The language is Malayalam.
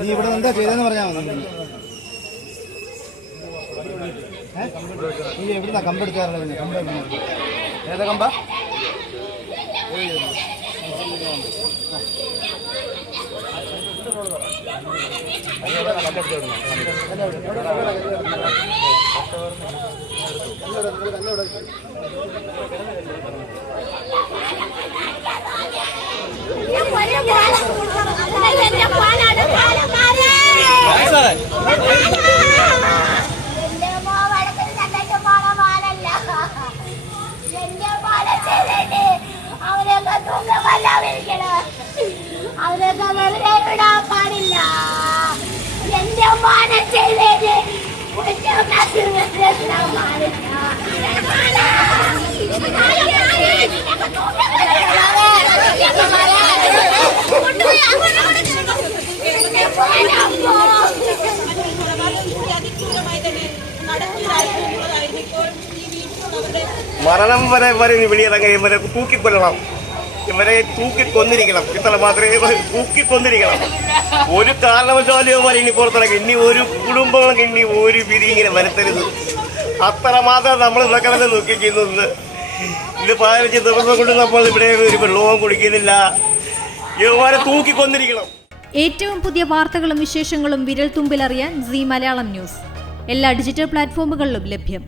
നീ ഇവിടെ എന്താ ചെയ്തെന്ന് പറഞ്ഞാൽ മതി. നീ എവിടുന്നാ കമ്പെടുക്കാറുള്ളത്? കമ്പ ഏതാ കമ്പ? അവരൊക്കെ വെറുതെ വിടാൻ പാടില്ല. എന്റെ മാനം ചെയ്തേന് മരണം വരെ വെളിയിറങ്ങി ഇവരെ തൂക്കിക്കൊല്ലണം, ഇവരെ തൂക്കിക്കൊന്നിരിക്കണം. ഇത്ര മാത്രമേ തൂക്കിക്കൊന്നിരിക്കണം. ഒരു കാരണവശാലും വരെ ഇനി പുറത്തിറങ്ങി ഇനി ഒരു കുടുംബങ്ങൾക്ക് ഇനി ഒരു വിധി ഇങ്ങനെ വരുത്തരുത്. അത്രമാത്രം നമ്മൾ ഇതൊക്കെ തന്നെ നോക്കിക്കുന്നത്. ഇത് 15 ദിവസം കൊണ്ട് നമ്മൾ ഇവിടെ ഒരു വെള്ളവും കുടിക്കുന്നില്ല. ഇവരെ തൂക്കിക്കൊന്നിരിക്കണം. ഏറ്റവും പുതിയ വാർത്തകളും വിശേഷങ്ങളും വിരൽ തുമ്പിലറിയാൻ സീ മലയാളം ന്യൂസ് എല്ലാ ഡിജിറ്റൽ പ്ലാറ്റ്ഫോമുകളിലും ലഭ്യം.